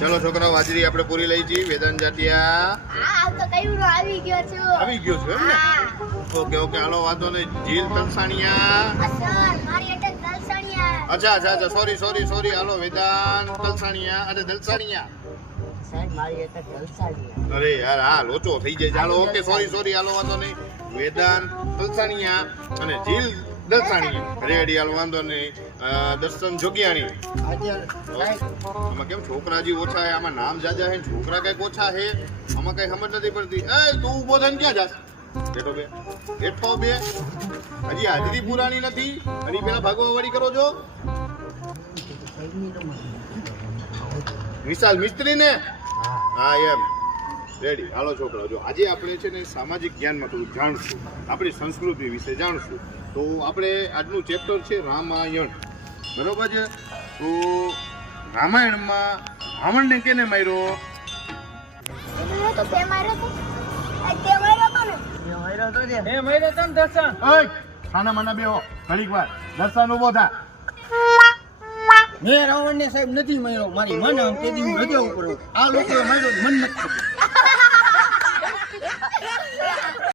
ચલો છોકરાઓ હાજરી આપણે પૂરી લઈ જી. વેદાંત જાટિયા આવી ગયો છે એમ ને? ઓકે ઓકે હાલો વાંધો નહીં. જીલ તલસાણિયા. અચ્છા સોરી હાલો વેદાંત તલસાણિયા અરે દલસાણિયા. અરે યાર હા લોચો થઈ જાય. ચાલો ઓકે સોરી હાલો વાંધો નહીં. વેદાંત તલસાણિયા અને જીલ દલસાણિયા રેડી હાલો વાંધો નહીં. દર્શન જોગિયાણી. આમાં કેમ છોકરાજી ઓછા હે? આમાં નામ જાજા હે છોકરા કઈક ઓછા હે. આમાં કઈ સમજ નથી પડતી. એ તું ઉભો થઈને ક્યાં જાસ? બેઠો બે હજી હાજરી પુરાણી નથી. હજી પેલા ભાગવા વાળી કરો છો. વિશાલ મિસ્ત્રી ને હા એમ રેડી હાલો છોકરાઓ. જો આજે આપણે છે ને સામાજિક જ્ઞાનમાં થોડું જાણશું, આપણી સંસ્કૃતિ વિશે જાણશું. તો આપણે આજનું ચેપ્ટર છે રામાયણ, બરોબર છે? તો રામાયણમાં રાવણને કેને માર્યો? ખાના માના બેહો ઘડીક વાર. દર્શન ઉભો થા. મેં રાવણને સાહેબ નથી માર્યો, મારી મને તે દી રજા ઉપર આ લોકોએ માર્યો મન નથી.